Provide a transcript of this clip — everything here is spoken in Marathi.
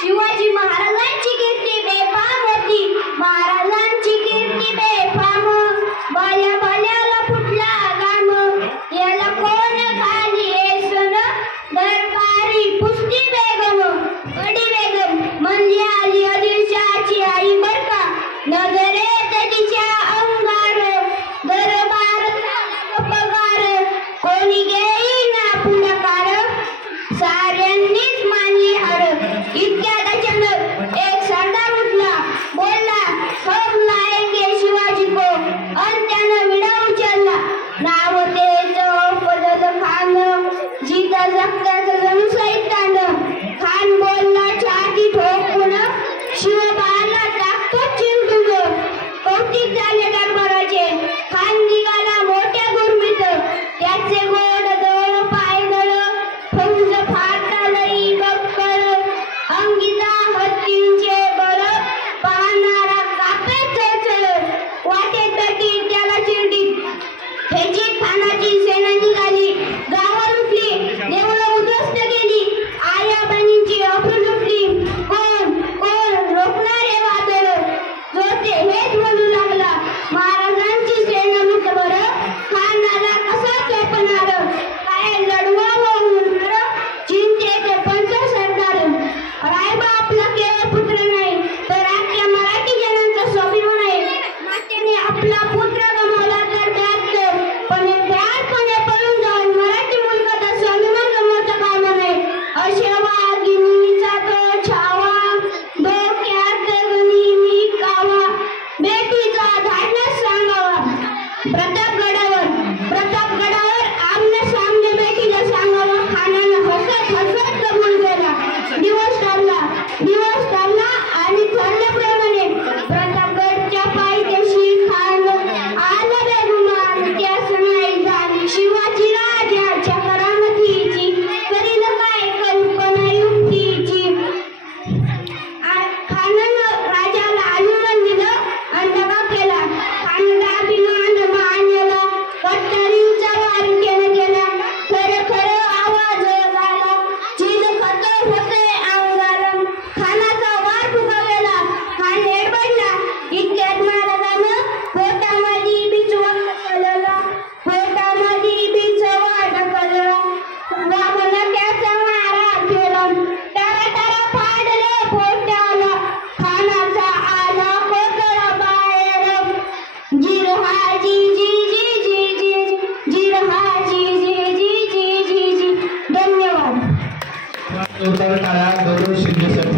शिवाजी महाराजांची कीर्ती बेफाम होती, महाराजांची कीर्ती बेफाम. बाल्या बाल्याला फुटला गाम, याला कोण खाली येसन, दरबारी पुसती बेगम. अडी बेगम म्हणजे आली आदिलशाची आई बर का. नजरेत तिच्या अंगार, दरबारात पगार, कोणी घेईना पुढाकार, साऱ्यांनीच मानली हार. इतक्यात अचानक एक सरदार उठला, बोलला हम लाएंगे शिवाजी को. अन त्यानं विडा उचलला, नाव त्याचं फजल खान. जिता जगत्याचं जणू सैतान. खान बोलला छाती ठोकून, शिवबाला टाकतो चिमटून. कौतिक झाले दरबाराचे, खान निघाला मोठ्या गुरमीत. त्याचे गोड दोन पायदळ, फौज फाटा लई बक्कळ. अंगिजा हत्तींचे बळ, पाहणारा कापे चळचळ. वाटेत तटी त्याला चिरडीत, ह्याची खानाची सेना निघाली. गावं लुटली, देवळं उद्ध्वस्त केली, आया बहिणींची अफरू लुटली. कोण कोण रोखणारे वादळ, जोते हेच म्हणू लागला, महाराजांची सेना लुट बरं. खानाला कसा चोपणार, काय लढवावं उरणार, चिंतेचे पंच सरदार. रायबा आपला केवळ पुत्र नाही, तर अख्ख्या मराठी जनांचा स्वाभिमान आहे. मातेने आपला पुत्र गमावला तर भ्याडपणे पळून जाऊन मराठी मुलकाचा स्वाभिमान गमावता कामा नये. अशा वाघिणीचा तो छावा, डोक्यात गनिमी कावा, बेटीचा धाडस सांगावा. प्रतापगडावर आमने सामने बेटीला सांगावा. खानानं हसत हसत कबूल केला. दिवस ठरला आणि ठरल्याप्रमाणे प्रतापगडच्या पायथ्याशी खान आला बेगुमान. त्यास नाही झाली शिवाजी राजाच्या करामतीची, करील काय कल्पना युक्तीची. खानानं राजाला आलिंगन दिलं आणि दगा केला. खानाचा अभिमान मानला, कट्यारीचा वार केला. खरं आवाज झाला, चिद खतर होते अंगार. खानाचा वार फुगवला, खान हेडबडला. इतक्यात महाराजानं पोटामध्ये बिचवा ढकलला, वामन त्याचा मारा केला. टारा फाडले पोटाला, खानाचा आला कोकळा बाहेर. जिरहाजी जी जी जी जी, जिरहाजी जी जी जी जी जी. धन्यवाद. टाळ्या गौरव शिंदे सर.